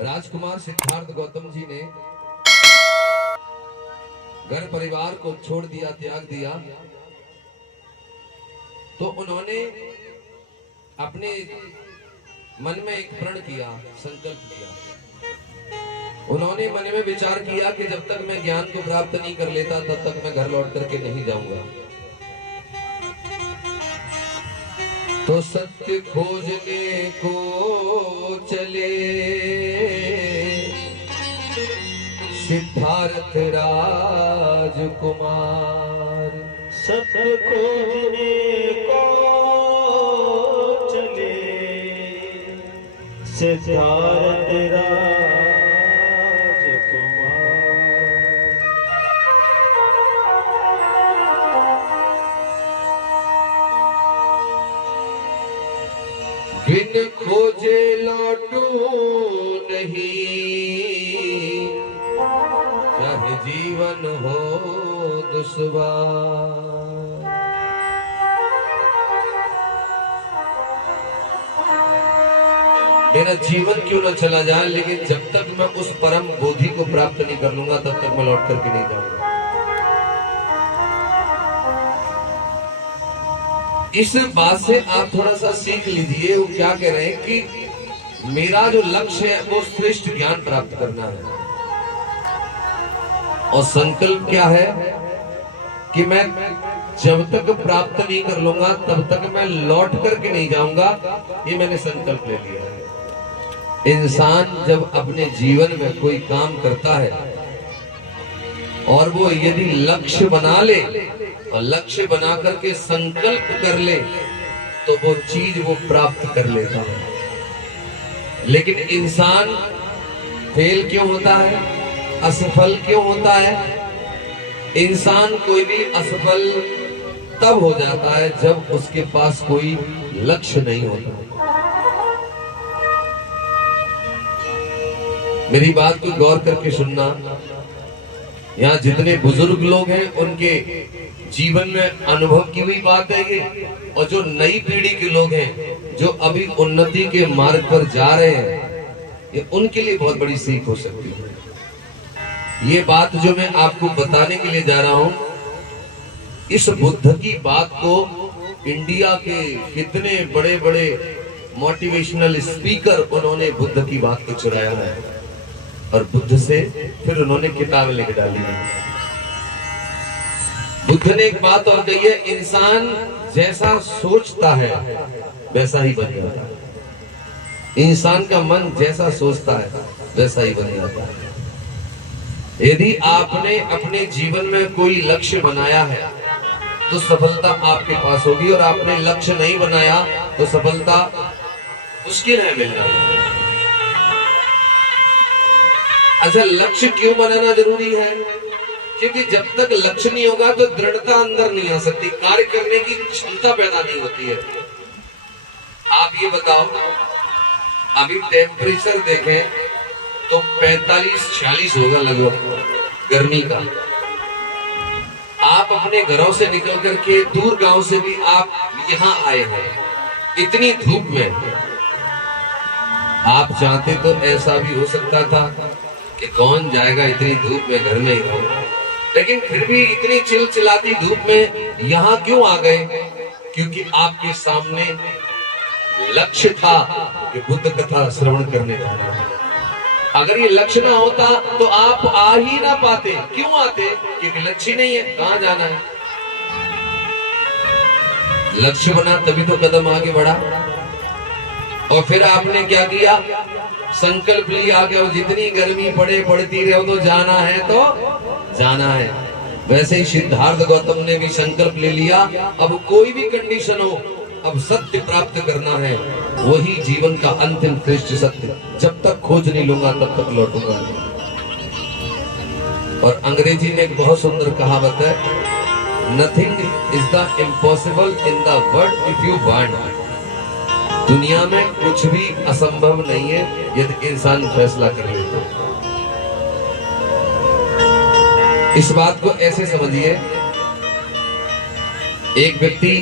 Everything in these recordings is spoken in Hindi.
राजकुमार सिद्धार्थ गौतम जी ने घर परिवार को छोड़ दिया, त्याग दिया, तो उन्होंने अपने मन में एक प्रण किया, संकल्प किया। उन्होंने मन में विचार किया कि जब तक मैं ज्ञान को प्राप्त नहीं कर लेता तब तक मैं घर लौट करके नहीं जाऊंगा। तो सत्य खोजने को चले सिद्धार्थ राजकुमार। सत्य खोजने को चले सिद्धार्थ बिन खोजे लौटू नहीं, चाहे जीवन हो दुश्वार। मेरा जीवन क्यों न चला जाए, लेकिन जब तक मैं उस परम बोधि को प्राप्त नहीं कर लूंगा तब तक मैं लौट करके नहीं जाऊंगा। इस बात से आप थोड़ा सा सीख लीजिए। वो क्या कह रहे हैं कि मेरा जो लक्ष्य है वो श्रेष्ठ ज्ञान प्राप्त करना है, और संकल्प क्या है कि मैं जब तक प्राप्त नहीं कर लूंगा तब तक मैं लौट करके नहीं जाऊंगा। ये मैंने संकल्प ले लिया है। इंसान जब अपने जीवन में कोई काम करता है और वो यदि लक्ष्य बना ले और लक्ष्य बना करके संकल्प कर ले तो वो चीज वो प्राप्त कर लेता है। लेकिन इंसान फेल क्यों होता है, असफल क्यों होता है? इंसान कोई भी असफल तब हो जाता है जब उसके पास कोई लक्ष्य नहीं होता। मेरी बात को गौर करके सुनना। यहाँ जितने बुजुर्ग लोग हैं उनके जीवन में अनुभव की हुई बात है ये, और जो नई पीढ़ी के लोग हैं जो अभी उन्नति के मार्ग पर जा रहे हैं, ये उनके लिए बहुत बड़ी सीख हो सकती है। ये बात जो मैं आपको बताने के लिए जा रहा हूं, इस बुद्ध की बात को इंडिया के कितने बड़े बड़े मोटिवेशनल स्पीकर उन्होंने बुद्ध की बात को चुराया है और बुद्ध से फिर उन्होंने किताबें लिख डाली है। बुद्ध ने एक बात और कही है, इंसान जैसा सोचता है वैसा ही बन जाता है। इंसान का मन जैसा सोचता है वैसा ही बन जाता है। यदि आपने अपने जीवन में कोई लक्ष्य बनाया है तो सफलता आपके पास होगी, और आपने लक्ष्य नहीं बनाया तो सफलता मुश्किल है मिलना। अच्छा, लक्ष्य क्यों बनाना जरूरी है? क्योंकि जब तक लक्ष्य नहीं होगा तो दृढ़ता अंदर नहीं आ सकती, कार्य करने की क्षमता पैदा नहीं होती है। आप ये बताओ, अभी टेम्परेचर देखें तो 45-46 होगा लगभग गर्मी का। आप अपने घरों से निकल करके दूर गांव से भी आप यहाँ आए हैं इतनी धूप में। आप चाहते तो ऐसा भी हो सकता था कि कौन जाएगा इतनी धूप में, घर में ही रहो, लेकिन फिर भी इतनी चिलचिलाती धूप में यहाँ क्यों आ गए? क्योंकि आपके सामने लक्ष्य था कि बुद्ध कथा श्रवण करने जाना है। अगर ये लक्ष्य ना होता तो आप आ ही ना पाते। क्यों आते? क्योंकि लक्ष्य नहीं है, कहाँ जाना है। लक्ष्य बना तभी तो कदम आगे बढ़ा। और फिर आपने क्या किया? संकल्प लिया कि जितनी गर्मी पड़े पड़ती रहे तो जाना है तो जाना है। वैसे ही सिद्धार्थ गौतम ने भी संकल्प ले लिया, अब कोई भी कंडीशन हो, अब सत्य प्राप्त करना है, वही जीवन का अंतिम श्रेष्ठ सत्य। जब तक खोज नहीं लूंगा तब तक लौटूंगा नहीं। और अंग्रेजी में एक बहुत सुंदर कहावत है, nothing is the impossible in the world if you want. दुनिया में कुछ भी असंभव नहीं है यदि इंसान फैसला कर ले तो। इस बात को ऐसे समझिए, एक व्यक्ति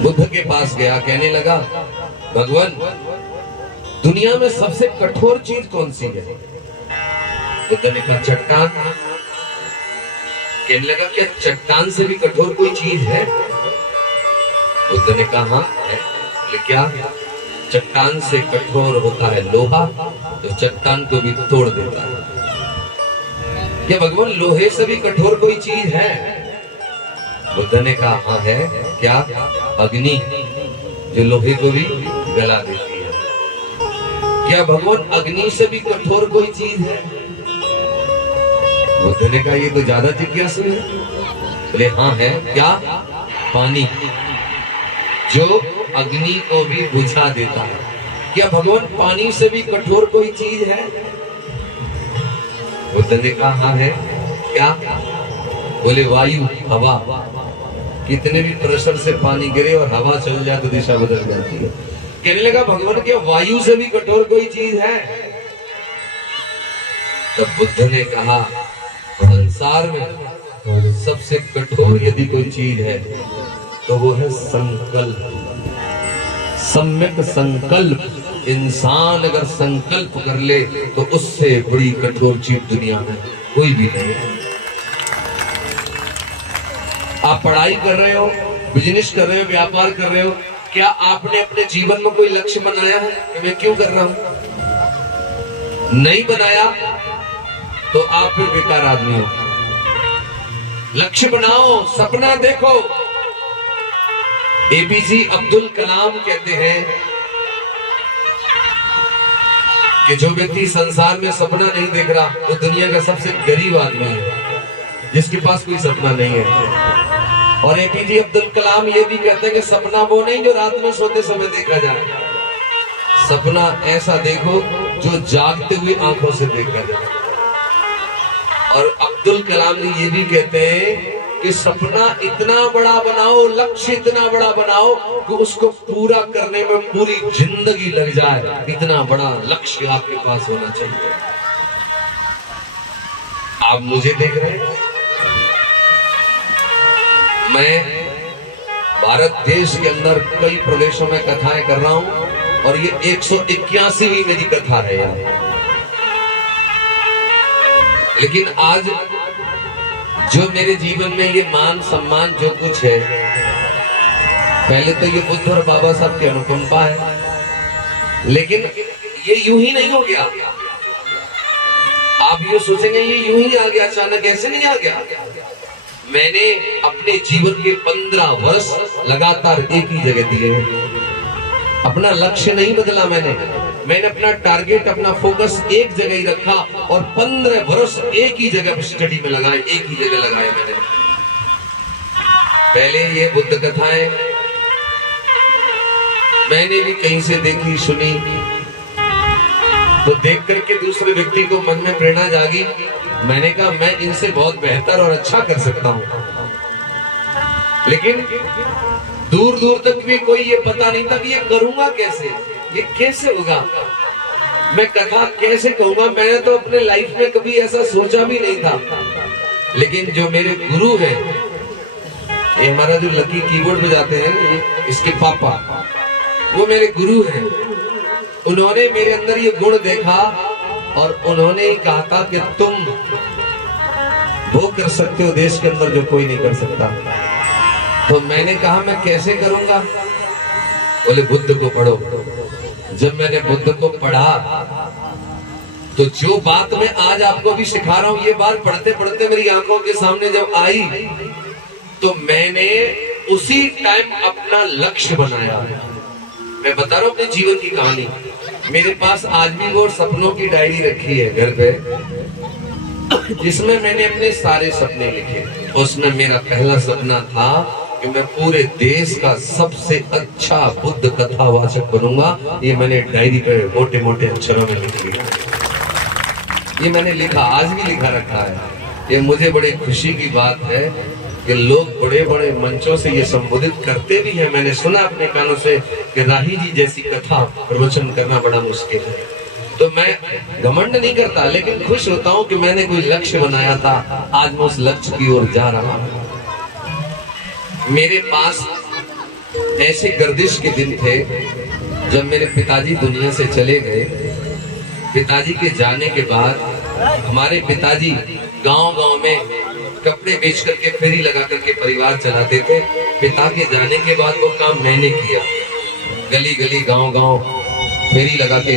बुद्ध के पास गया, कहने लगा, भगवान दुनिया में सबसे कठोर चीज कौन सी है? बुद्ध ने कहा चट्टान। कहने लगा क्या चट्टान से भी कठोर कोई चीज है? बुद्ध ने कहा हाँ है। बोले क्या? चट्टान से कठोर होता है लोहा, तो चट्टान को भी तोड़ देता है। क्या भगवान लोहे से भी कठोर कोई चीज है? बुद्ध ने कहा हाँ है। क्या? अग्नि, जो लोहे को भी गला देती है। क्या भगवान अग्नि से भी कठोर कोई चीज है? बुद्ध ने कहा ये तो ज्यादा जिज्ञासु है। बोले हाँ है। क्या? पानी, जो अग्नि को भी बुझा देता है। क्या भगवान पानी से भी कठोर कोई चीज है? बुद्ध ने कहा हाँ है। क्या? बोले वायु, हवा। कितने भी प्रेशर से पानी गिरे और हवा चल जाए तो दिशा बदल जाती है। कहने लगा भगवान क्या वायु से भी कठोर कोई चीज है? तब बुद्ध ने कहा संसार में सबसे कठोर यदि कोई चीज है तो वो है संकल्प। सम्यक संकल्प। इंसान अगर संकल्प कर ले तो उससे बड़ी कठोर चीज दुनिया में कोई भी नहीं है। आप पढ़ाई कर रहे हो, बिजनेस कर रहे हो, व्यापार कर रहे हो, क्या आपने अपने जीवन में कोई लक्ष्य बनाया है कि मैं क्यों कर रहा हूं? नहीं बनाया तो आप फिर बेकार आदमी हो। लक्ष्य बनाओ, सपना देखो। एपीजे अब्दुल कलाम कहते हैं कि जो व्यक्ति संसार में सपना नहीं देख रहा वो दुनिया का सबसे गरीब आदमी है, जिसके पास कोई सपना नहीं है। और एपीजे अब्दुल कलाम ये भी कहते हैं कि सपना वो नहीं जो रात में सोते समय देखा जाए, सपना ऐसा देखो जो जागते हुए आंखों से देखा जाए। और अब्दुल कलाम जी ये भी कहते हैं कि सपना इतना बड़ा बनाओ, लक्ष्य इतना बड़ा बनाओ कि उसको पूरा करने में पूरी जिंदगी लग जाए। इतना बड़ा लक्ष्य आपके पास होना चाहिए। आप मुझे देख रहे हैं, मैं भारत देश के अंदर कई प्रदेशों में कथाएं कर रहा हूं और ये 181वीं मेरी कथा है यार। लेकिन आज जो मेरे जीवन में ये मान सम्मान जो कुछ है, पहले तो ये बुद्ध और बाबा साहब की अनुकंपा है। लेकिन ये यूं ही नहीं हो गया। आप ये सोचेंगे ये यूं ही आ गया, अचानक ऐसे नहीं आ गया। मैंने अपने जीवन के 15 वर्ष लगातार एक ही जगह दिए हैं। अपना लक्ष्य नहीं बदला मैंने अपना टारगेट, अपना फोकस एक जगह ही रखा और 15 वर्ष एक ही जगह स्टडी में लगाए, एक ही जगह लगाए मैंने। पहले ये बुद्ध कथाएं मैंने भी कहीं से देखी सुनी, तो देख करके दूसरे व्यक्ति को मन में प्रेरणा जागी। मैंने कहा मैं इनसे बहुत बेहतर और अच्छा कर सकता हूं। लेकिन दूर दूर तक भी कोई ये पता नहीं था कि ये करूंगा कैसे, ये कैसे होगा, मैं कथा कैसे कहूंगा। मैंने तो अपने लाइफ में कभी ऐसा सोचा भी नहीं था। लेकिन जो मेरे गुरु हैं, ये हमारा जो लकी कीबोर्ड बजाते हैं, इसके पापा, वो मेरे गुरु हैं। उन्होंने मेरे अंदर ये गुण देखा और उन्होंने ही कहा था कि तुम वो कर सकते हो देश के अंदर जो कोई नहीं कर सकता। तो मैंने कहा मैं कैसे करूंगा? बोले बुद्ध को पढ़ो। जब मैंने बुद्ध को पढ़ा तो जो बात मैं आज आपको भी सिखा रहा हूं, ये बात पढ़ते पढ़ते मेरी आंखों के सामने जब आई तो मैंने उसी टाइम अपना लक्ष्य बनाया। मैं बता रहा हूं अपने जीवन की कहानी। मेरे पास आज भी वो सपनों की डायरी रखी है घर पे, जिसमें मैंने अपने सारे सपने लिखे। उसमें मेरा पहला सपना था कि मैं पूरे देश का सबसे अच्छा बुद्ध कथावाचक बनूंगा। ये मैंने डायरी पे मोटे मोटे अक्षरों में लिख लिया। ये मैंने लिखा, आज भी लिखा रखा है। ये मुझे बड़ी खुशी की बात है कि लोग बड़े बड़े मंचों से ये संबोधित करते भी हैं। मैंने सुना अपने कानों से कि राही जी जैसी कथा प्रवचन करना बड़ा मुश्किल है। तो मैं घमंड नहीं करता, लेकिन खुश होता हूं कि मैंने कोई लक्ष्य बनाया था, आज मैं उस लक्ष्य की ओर जा रहा हूं। मेरे पास ऐसे गर्दिश के दिन थे जब मेरे पिताजी दुनिया से चले गए, पिताजी के जाने के बाद हमारे पिताजी गांव-गांव में कपड़े बेच करके फेरी लगा करके परिवार चलाते थे। पिता के जाने के बाद वो काम मैंने किया, गली गली गांव-गांव फेरी लगा के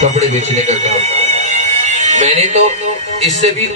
कपड़े बेचने का काम। मैंने तो इससे भी